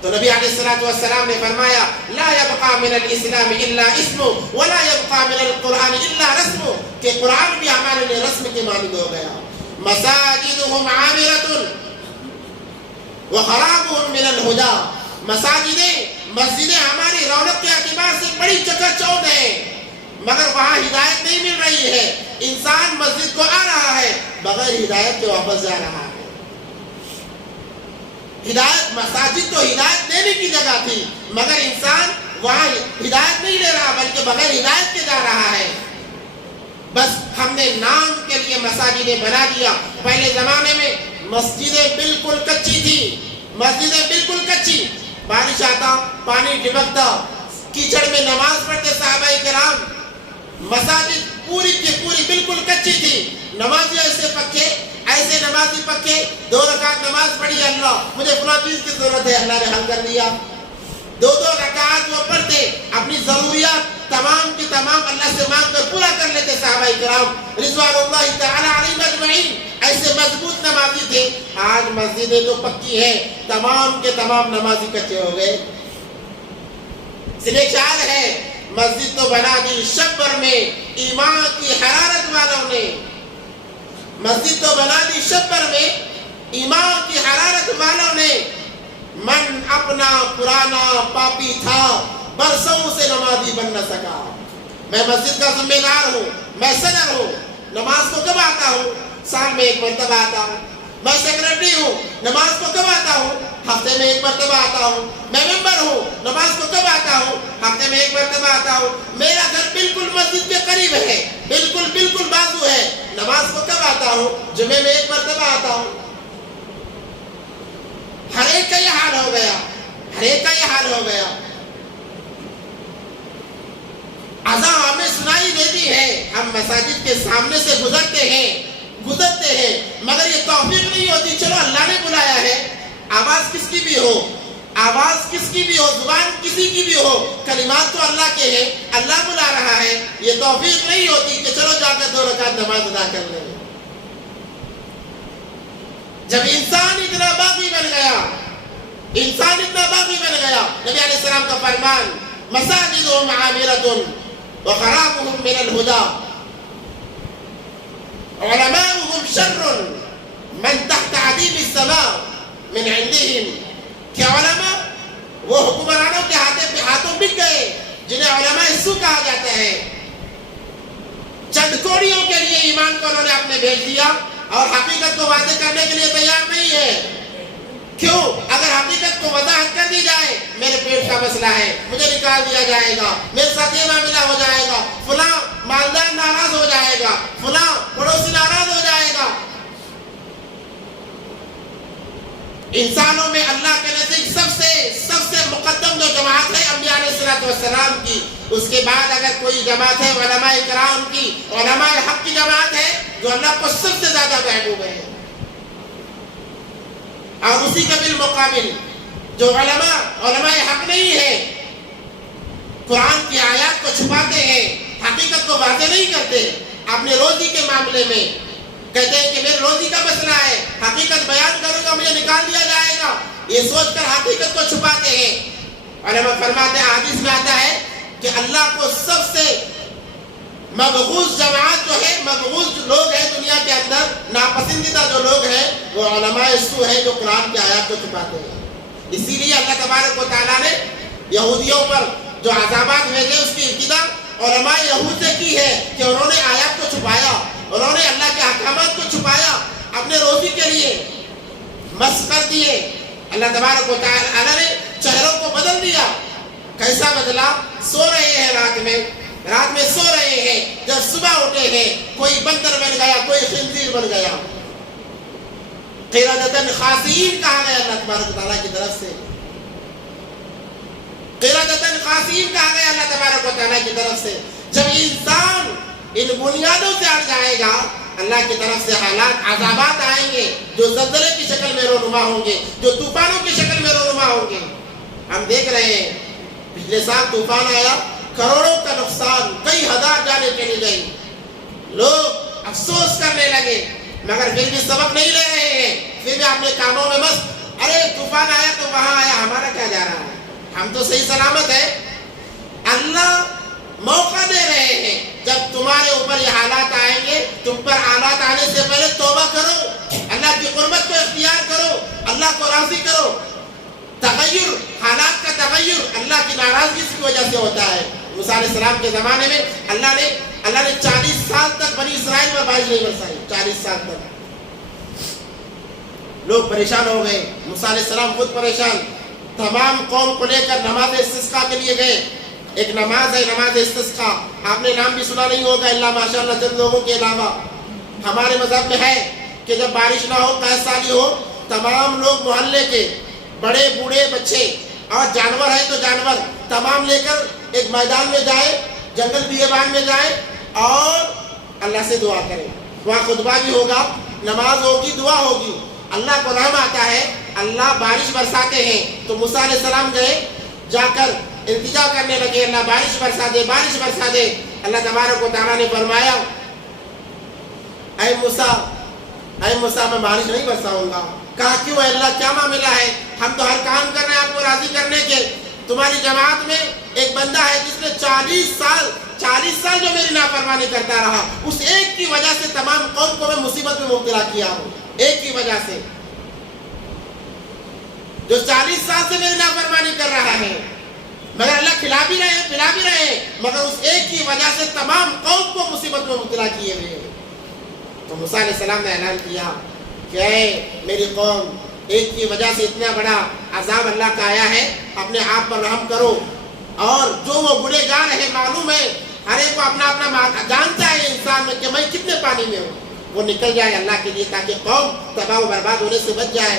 تو نبی علیہ الصلوۃ والسلام نے فرمایا لا يبقى من الاسلام الا اسم ولا يبقى من القران الا رسم، کہ قرآن بھی ہمارے لیے رسم کے مانند ہو گیا. مساجدهم عامرة وخرابهم من الهدى، مسجدیں ہماری رونق کے اعتبار سے بڑی چکا چوند ہیں، مگر وہاں ہدایت نہیں مل رہی ہے. انسان مسجد کو آ رہا ہے بغیر ہدایت کے واپس جا رہا ہے. ہدایت، مساجد تو ہدایت دینے کی جگہ تھی، مگر انسان وہاں ہدایت نہیں لے رہا بلکہ بغیر ہدایت کے جا رہا ہے. بس ہم نے نام کے لیے مساجدیں بنا دیا. پہلے زمانے میں مسجدیں بالکل کچی تھی، مسجدیں بالکل کچی، بارش آتا پانی ڈبکتا، کیچڑ میں نماز پڑھتے صحابہ کرام. مساجد پوری کی پوری بالکل کچی تھی. نمازی ایسے نمازی پکے 2 رکعت نماز پڑھی، اللہ مجھے فلاں چیز کی ضرورت ہے، اللہ نے حل کر دیا. 2 رکعت وہ پڑھتے، اپنی ضروریات تمام کی تمام اللہ سے مانگ کر پورا کر لیتے صحابہ کرام رضوان اللہ تعالی علیہم اجمعین. ایسے مضبوط نمازی تھے. آج مسجدیں تو پکی ہیں، تمام کے تمام نمازی کچے ہو گئے. اس لیے خیال ہے مسجد تو بنا دی شب بھر میں ایمان کی حرارت والوں نے، مسجد تو بنا دی شب بھر میں ایمان کی حرارت والوں نے. من اپنا پرانا پاپی تھا برسوں سے نمازی بن نہ سکا. میں مسجد کا ذمہ دار ہوں، میں صدر ہوں، نماز کو کب آتا ہوں؟ سال میں 1 مرتبہ آتا ہوں. میں سیکرٹری ہوں، نماز کو کب آتا ہوں؟ ہفتے میں 1 مرتبہ آتا ہوں. میں ممبر ہوں، نماز کو کب آتا ہوں؟ ہفتے میں 1 مرتبہ آتا ہوں. میرا گھر بالکل مسجد کے قریب ہے، بالکل بازو ہے، نماز کو کب آتا ہوں؟ جمعے میں 1 مرتبہ آتا ہوں. ہر ایک کا یہ حال ہو گیا، ہر ایک کا یہ حال ہو گیا. اذان ہمیں سنائی دیتی ہے، ہم مساجد کے سامنے سے گزرتے ہیں مگر یہ توفیق نہیں ہوتی. چلو اللہ نے بلایا ہے، آواز کس کی بھی ہو، زبان کسی کی بھی ہو، کلمات تو اللہ کے ہیں، اللہ بلا رہا ہے. یہ توفیق نہیں ہوتی کہ چلو جا کر 2 رکعت نماز ادا کر لیں. جب انسان اتنا باغی بن گیا، نبی علیہ السلام کا فرمان مساجدهم عامرة وخرابهم من الهدى علماؤهم شر من تحت عديم السماء من عندهم. کہ علماء وہ حکمرانوں کے ہاتھوں بک گئے جنہیں علماء سو کہا جاتا ہے. چند کوڑیوں کے لیے ایمان کو انہوں نے اپنے بھیج دیا اور حقیقت کو واضح کرنے کے لیے تیار نہیں ہے. کیوں؟ اگر حقیقت کو وضاحت کر دی جائے، میرے پیٹ کا مسئلہ ہے، مجھے نکال دیا جائے گا، میرے ساتھ یہ معاملہ ہو جائے گا، فلاں مالدار ناراض ہو جائے گا، فلاں پڑوسی ناراض ہو جائے گا. انسانوں میں اللہ کے نزدیک سب سے مقدم جو جماعت ہے انبیاء علیہ الصلوۃ والسلام کی. اس کے بعد اگر کوئی جماعت ہے علماء کرام کی، علماء حق کی جماعت ہے جو اللہ کو سب سے زیادہ محبوب ہے. اور اسی کے بالمقابل جو علماء حق نہیں ہے، قرآن کی آیات کو چھپاتے ہیں، حقیقت کو واضح نہیں کرتے. اپنے روزی کے معاملے میں کہتے ہیں کہ میرے روزی کا مسئلہ ہے، حقیقت بیان کروں گا مجھے نکال دیا جائے گا، یہ سوچ کر حقیقت کو چھپاتے ہیں. علماء فرماتے ہیں، حدیث میں آتا ہے کہ اللہ کو سب سے مبغوض جماعت جو ہے، مبغوض لوگ ہیں دنیا کے اندر، ناپسندیدہ جو لوگ ہیں وہ علماء سو ہیں جو قرآن کی آیات کو چھپاتے ہیں. اسی لیے اللہ تبارک و تعالیٰ نے یہودیوں پر جو عذابات بھیجے اس کی ابتدا علماء یہود سے کی ہے کہ انہوں نے آیات کو چھپایا، انہوں نے اللہ کے احکامات کو چھپایا، اپنے روزی کے لیے مسخ کر دیے. اللہ تبارک و تعالیٰ نے چہروں کو بدل دیا. کیسا بدلا؟ سو رہے ہیں رات میں سو رہے ہیں، جب صبح اٹھے ہیں کوئی بندر بن گیا، کوئی خنزیر بن گیا. قردۃ خاسئین کہا گیا اللہ تبارک و تعالیٰ کی طرف سے. قردۃ خاسئین کہا گیا اللہ تبارک و تعالیٰ کی طرف سے. جب انسان ان بنیادوں سے ہٹ جائے گا اللہ کی طرف سے حالات عذابات آئیں گے جو زلزلے کی شکل میں رونما ہوں گے, جو طوفانوں کی شکل میں رونما ہوں گے. ہم دیکھ رہے ہیں پچھلے سال طوفان آیا, کروڑوں کا نقصان, کئی ہزار جانیں چلی گئی, لوگ افسوس کرنے لگے مگر پھر بھی سبق نہیں لے رہے ہیں, پھر بھی اپنے کاموں میں مست. ارے طوفان آیا تو وہاں آیا, ہمارا کیا جا رہا ہے, ہم تو صحیح سلامت ہے. اللہ موقع دے رہے ہیں, جب تمہارے اوپر یہ حالات آئیں گے, تم پر حالات آنے سے پہلے توبہ کرو, اللہ کی قربت کو اختیار کرو, اللہ کو راضی کرو. تغیر, حالات کا تغیر اللہ کی ناراضگی کی وجہ سے ہوتا ہے. موسیٰ علیہ السلام کے زمانے میں اللہ نے 40 سال تک بنی اسرائیل پر بارش نہیں برسائی. 40 سال تک لوگ پریشان ہو گئے, موسیٰ علیہ السلام خود پریشان. تمام قوم کو لے کر نماز استسقاء کے لیے گئے. ایک نماز ہے نماز استسقاء, آپ نے نام بھی سنا نہیں ہوگا اللہ ماشاءاللہ چند لوگوں کے علاوہ. ہمارے مذہب میں ہے کہ جب بارش نہ ہو, قحط سالی ہو, تمام لوگ محلے کے بڑے بوڑھے بچے اور جانور ہے تو جانور تمام لے کر ایک میدان میں جائے, جنگل بیابان میں جائے اور اللہ سے دعا کریں. وہاں خطبہ بھی ہوگا, نماز ہوگی, دعا ہوگی. اللہ کو رحم آتا ہے, اللہ بارش برساتے ہیں. تو موسیٰ علیہ السلام گئے, جا کر التجا کرنے لگے, اللہ بارش برسا دے, بارش برسا دے. اللہ تبارک و تعالیٰ نے فرمایا, اے موسیٰ میں بارش نہیں برساؤں گا. کہا کیوں ہے اللہ, کیا معاملہ ہے, ہم تو ہر کام کر رہے ہیں آپ کو راضی کرنے کے. تمہاری جماعت میں ایک بندہ ہے جس نے 40 سال جو میری نافرمانی کرتا رہا, اس ایک کی وجہ سے تمام قوم کو میں مصیبت میں مبتلا کیا ہوں. ایک کی وجہ سے, جو 40 سال سے میری نافرمانی کر رہا ہے, مگر اللہ کھلا بھی رہے ہیں, مگر اس ایک کی وجہ سے تمام قوم کو مصیبت میں مبتلا کیے ہوئے. تو موسیٰ علیہ السلام نے اعلان کیا کہ اے میری قوم, ایک کی وجہ سے اتنا بڑا عذاب اللہ کا آیا ہے, اپنے آپ پر رحم کرو. اور جو وہ گنہ گار ہے, معلوم ہے ہر ایک کو اپنا جانتا ہے انسان میں کہ میں کتنے پانی میں ہوں, وہ نکل جائے اللہ کے لیے تاکہ قوم تباہ و برباد ہونے سے بچ جائے.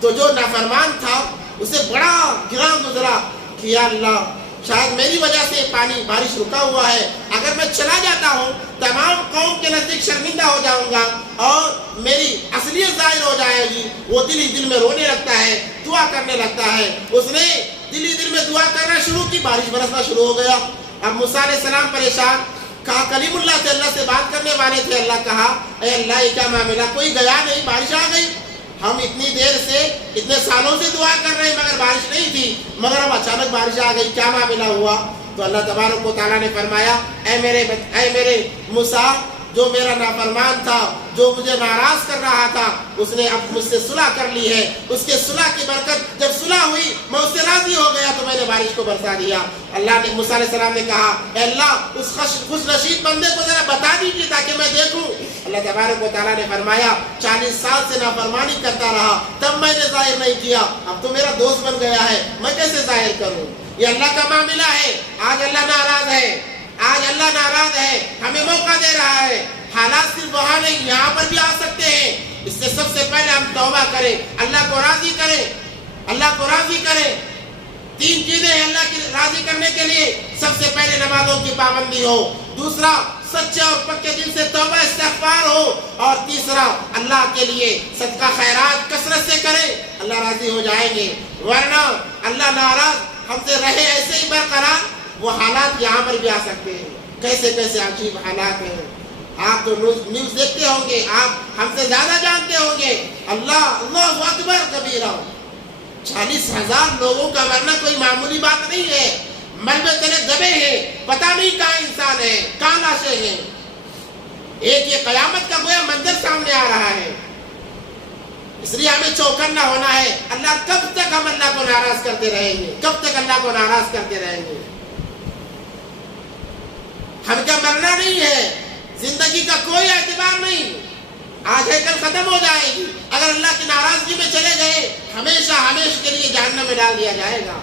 تو جو نافرمان تھا اسے بڑا گراں گزرا کہ یا اللہ, شاید میری وجہ سے پانی بارش رکا ہوا ہے, اگر میں چلا جاتا ہوں تمام قوم کے نزدیک شرمندہ ہو جاؤں گا اور میری اصلیت ظاہر ہو جائے گی. وہ دل ہی دل میں رونے لگتا ہے, دعا کرنے لگتا ہے. اس نے دل ہی دل میں دعا کرنا شروع کی, بارش برسنا شروع ہو گیا. اب موسیٰ علیہ السلام پریشان, کہا کلیم اللہ تھے, اللہ سے بات کرنے والے تھے. اللہ کہا اے اللہ یہ کیا معاملہ, کوئی گیا نہیں, بارش آ گئی. ہم اتنی دیر سے اتنے سالوں سے دعا کر رہے ہیں مگر بارش نہیں تھی, مگر اب اچانک بارش آ گئی, کیا معاملہ ہوا. تو اللہ تبارک و تعالیٰ نے فرمایا, اے میرے موسیٰ, جو میرا نافرمان تھا, جو مجھے ناراض کر رہا تھا, اس نے اب مجھ سے صلح کر لی ہے. اس کے صلح کی برکت, جب صلح ہوئی میں اس سے راضی ہو گیا تو میں نے بارش کو برسا دیا. اللہ نے موسیٰ علیہ السلام نے کہا, اے اللہ اس خوش نصیب بندے کو ذرا بتا دیجیے تاکہ میں دیکھوں. اللہ تبارک و تعالیٰ نے فرمایا, 40 سال سے نافرمانی کرتا رہا, تب میں نے ظاہر نہیں کیا, اب تو میرا دوست بن گیا ہے, میں کیسے ظاہر کروں. یہ اللہ کا معاملہ ہے. آج اللہ ناراض ہے, ہمیں موقع دے رہا ہے. حالات صرف وہاں نہیں, یہاں پر بھی آ سکتے ہیں. اس سے سب سے پہلے ہم توبہ کریں, اللہ کو راضی کریں. 3 چیزیں ہیں اللہ کی راضی کرنے کے لیے. سب سے پہلے نمازوں کی پابندی ہو, دوسرا سچے اور پکے دل سے توبہ استغفار ہو, اور تیسرا اللہ کے لیے صدقہ خیرات کثرت سے کریں, اللہ راضی ہو جائیں گے. ورنہ اللہ ناراض ہم سے رہے ایسے ہی برقرار, وہ حالات یہاں پر بھی آ سکتے ہیں. کیسے عجیب حالات ہیں. آپ تو نیوز دیکھتے ہوں گے, آپ ہم سے زیادہ جانتے ہوں گے. اللہ اکبر کبیرہ, 40,000 لوگوں کا مرنا کوئی معمولی بات نہیں ہے. ملبے تلے دبے ہیں, پتہ نہیں کہاں انسان ہے, کہاں لاشیں ہیں. ایک یہ قیامت کا گویا منظر سامنے آ رہا ہے. اس لیے ہمیں چوکنا ہونا ہے. اللہ کب تک ہم اللہ کو ناراض کرتے رہیں گے, کب تک اللہ کو ناراض کرتے رہیں گے. ہم کا مرنا نہیں ہے, زندگی کا کوئی اعتبار نہیں, آج ہے کل ختم ہو جائے گی. اگر اللہ کی ناراضگی میں چلے گئے ہمیشہ کے لیے جہنم میں ڈال دیا جائے گا.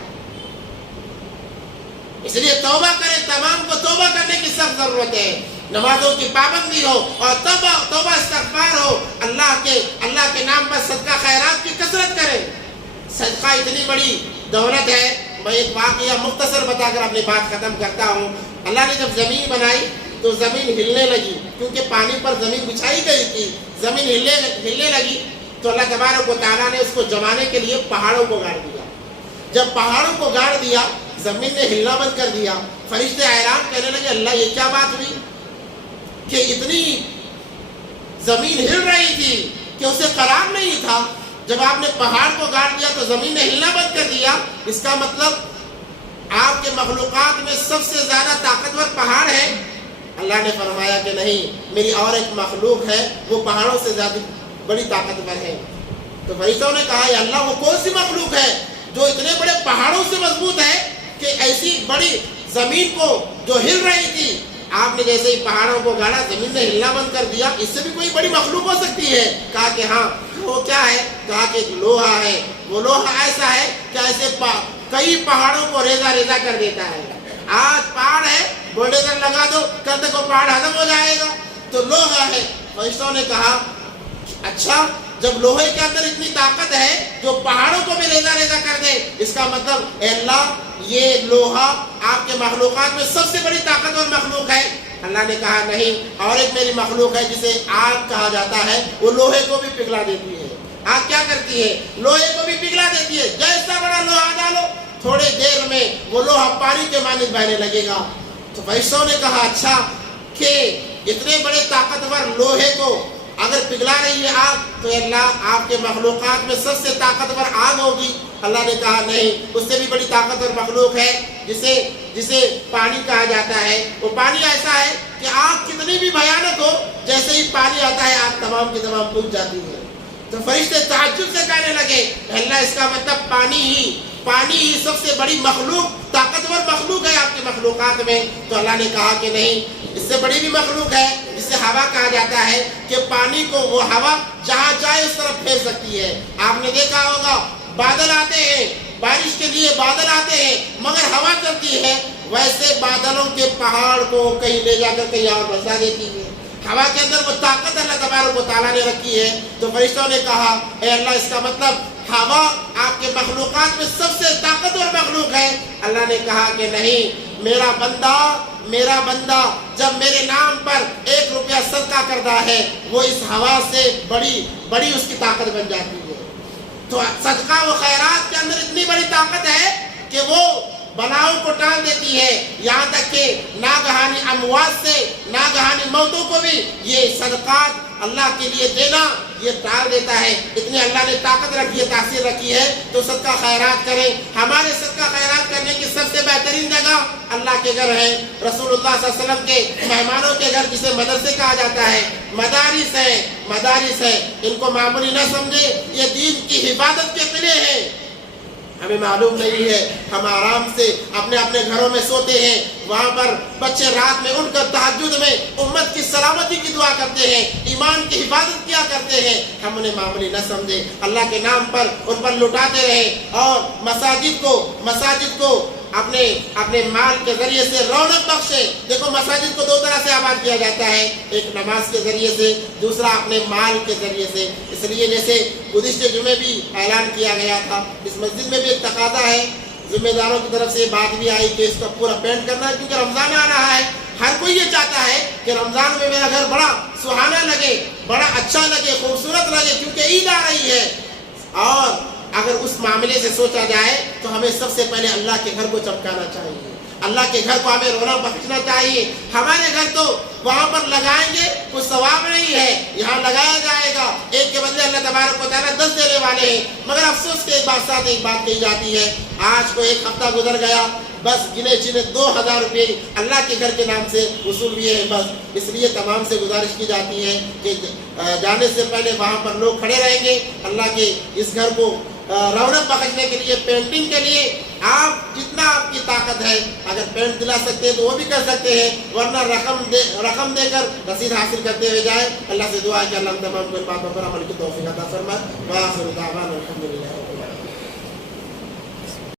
اس لیے توبہ کریں, تمام کو توبہ کرنے کی سخت ضرورت ہے. نمازوں کی پابندی ہو اور توبہ استغفار ہو. اللہ کے نام پر صدقہ خیرات کی کثرت کریں. صدقہ اتنی بڑی دولت ہے. میں ایک واقعہ مختصر بتا کر اپنی بات ختم کرتا ہوں. اللہ نے جب زمین بنائی تو زمین ہلنے لگی، کیونکہ پانی پر زمین بچھائی گئی تھی، زمین ہلنے لگی تو اللہ تبارک و تعالیٰ نے اس کو جمانے کے لیے پہاڑوں کو گاڑ دیا۔ جب پہاڑوں کو گاڑ دیا، زمین نے ہلنا بند کر دیا۔ فرشتے حیران کہنے لگے اللہ یہ کیا بات ہوئی کہ اتنی زمین ہل رہی تھی کہ اسے قرار نہیں تھا، جب آپ نے پہاڑ کو گاڑ دیا تو زمین نے ہلنا بند کر دیا، اس کا مطلب آپ کے مخلوقات میں سب سے زیادہ طاقتور پہاڑ ہے؟ اللہ نے فرمایا کہ نہیں، میری اور ایک مخلوق ہے وہ پہاڑوں سے زیادہ بڑی طاقتور ہے۔ تو فرشتوں نے کہا یا اللہ وہ کون سی مخلوق ہے جو اتنے بڑے پہاڑوں سے مضبوط ہے کہ ایسی بڑی زمین کو جو ہل رہی تھی آپ نے جیسے ہی پہاڑوں کو گاڑا زمین نے ہلنا بند کر دیا، اس سے بھی کوئی بڑی مخلوق ہو سکتی ہے؟ کہا کہ ہاں، وہ کیا ہے؟ کہا کہ لوہا ہے، وہ لوہا ایسا ہے کہ ایسے کئی پہاڑوں کو ریزہ ریزہ کر دیتا ہے۔ آج پہاڑ ہے، بلڈوزر لگا دو، کل تک وہ پہاڑ ختم ہو جائے گا، تو لوہا ہے۔ فرشتوں نے کہا اچھا، جب لوہے کے اندر اتنی طاقت ہے جو پہاڑوں کو بھی ریزہ ریزہ کر دے، اس کا مطلب اے اللہ یہ لوہا آپ کے مخلوقات میں سب سے بڑی طاقتور مخلوق ہے؟ اللہ نے کہا نہیں، اور ایک میری مخلوق ہے جسے آگ کہا جاتا ہے، وہ لوہے کو بھی پگھلا دیتی ہے۔ آگ کیا کرتی ہے؟ لوہے کو بھی پگھلا دیتی ہے۔ جیسا بڑا لوہا ڈالو، تھوڑے دیر میں وہ لوہا پانی کے مانند بہنے لگے گا۔ تو فرشتوں نے کہا اچھا کہ اتنے بڑے طاقتور لوہے کو اگر پگھلا رہی ہے آگ تو اللہ آپ کے مخلوقات میں سب سے طاقتور آگ ہوگی؟ اللہ نے کہا نہیں، اس سے بھی بڑی طاقتور مخلوق ہے جسے پانی کہا جاتا ہے۔ وہ پانی ایسا ہے کہ آگ کتنی بھی بھیانک ہو، جیسے ہی پانی آتا ہے آگ تمام کی تمام بجھ جاتی ہے۔ تو فرشتے تعجب سے کہنے لگے اللہ اس کا مطلب پانی ہی سب سے بڑی مخلوق، طاقتور مخلوق ہے آپ کی مخلوقات میں؟ تو اللہ نے کہا کہ نہیں، اس سے بڑی بھی مخلوق ہے جسے ہوا کہا جاتا ہے کہ پانی کو وہ ہوا جہاں چاہے اس طرف پھیر سکتی ہے۔ آپ نے دیکھا ہوگا بادل آتے ہیں، بارش کے لیے بادل آتے ہیں مگر ہوا چلتی ہے، ویسے بادلوں کے پہاڑ کو کہیں لے جا کر کہیں اور بسا دیتی ہے۔ ہوا کے اندر وہ طاقت اللہ تبارک و تعالیٰ نے رکھی ہے۔ تو فرشتوں نے کہا اے اللہ اس کا مطلب ہوا آپ کے مخلوقات میں سب سے طاقتور مخلوق ہے؟ اللہ نے کہا کہ نہیں، میرا بندہ جب میرے نام پر 1 روپیہ صدقہ کرتا ہے وہ اس ہوا سے بڑی اس کی طاقت بن جاتی ہے۔ تو صدقہ و خیرات کے اندر اتنی بڑی طاقت ہے کہ وہ بلاؤں کو ٹال دیتی ہے، یہاں تک کہ ناگہانی اموات سے، ناگہانی موتوں کو بھی یہ صدقات اللہ کے لیے دینا یہ ٹال دیتا ہے۔ اتنی اللہ نے طاقت رکھی ہے، تاثیر رکھی ہے۔ تو صدقہ خیرات کریں۔ ہمارے صدقہ خیرات کرنے کی سب سے بہترین جگہ اللہ کے گھر ہے، رسول اللہ صلی اللہ علیہ وسلم کے مہمانوں کے گھر جسے مدرسے کہا جاتا ہے، مدارس ہے، ان کو معمولی نہ سمجھے، یہ دین کی حفاظت کے قلعے ہیں۔ ہمیں معلوم نہیں ہے، ہم آرام سے اپنے گھروں میں سوتے ہیں، وہاں پر بچے رات میں اٹھ کر تہجد میں امت کی سلامتی کی دعا کرتے ہیں، ایمان کی حفاظت کیا کرتے ہیں۔ ہم انہیں معمولی نہ سمجھے، اللہ کے نام پر ان پر لٹاتے رہیں، اور مساجد کو اپنے مال کے ذریعے سے رونق بخشے۔ دیکھو مساجد کو 2 طرح سے آباد کیا جاتا ہے، ایک نماز کے ذریعے سے، دوسرا اپنے مال کے ذریعے سے۔ اس لیے جیسے گزشتہ جمعے بھی اعلان کیا گیا تھا، اس مسجد میں بھی ایک تقاضا ہے، ذمہ داروں کی طرف سے بات بھی آئی کہ اس کا پورا پینٹ کرنا ہے، کیونکہ رمضان آ رہا ہے۔ ہر کوئی یہ چاہتا ہے کہ رمضان میں میرا گھر بڑا سہانا لگے، بڑا اچھا لگے، خوبصورت لگے، کیونکہ عید آ رہی ہے۔ اور اگر اس معاملے سے سوچا جائے تو ہمیں سب سے پہلے اللہ کے گھر کو چمکانا چاہیے، اللہ کے گھر کو ہمیں رونق بخشنا چاہیے۔ ہمارے گھر تو وہاں پر لگائیں گے کوئی ثواب نہیں ہے، یہاں لگایا جائے گا، ایک کے بدلے اللہ تبارک و تعالیٰ 10 دینے والے ہیں۔ مگر افسوس کے ساتھ ایک بات کہی جاتی ہے، آج کو 1 ہفتہ گزر گیا، بس گنے چنے 2000 روپے اللہ کے گھر کے نام سے وصول ہوئے ہیں بس۔ اس لیے تمام سے گزارش کی جاتی ہے کہ جانے سے پہلے وہاں پر لوگ کھڑے رہیں گے، اللہ کے اس گھر کو رونق بخشنے کے لیے، پینٹنگ کے لیے آپ جتنا آپ کی طاقت ہے، اگر پینٹ دلا سکتے ہیں تو وہ بھی کر سکتے ہیں، ورنہ رقم دے کر رسید حاصل کرتے ہوئے جائیں۔ اللہ سے دعا ہے کہ اللہ تمام کو ان باتوں پر عمل کی توفیق عطا فرمائے۔ وآخر دعوانا الحمدللہ۔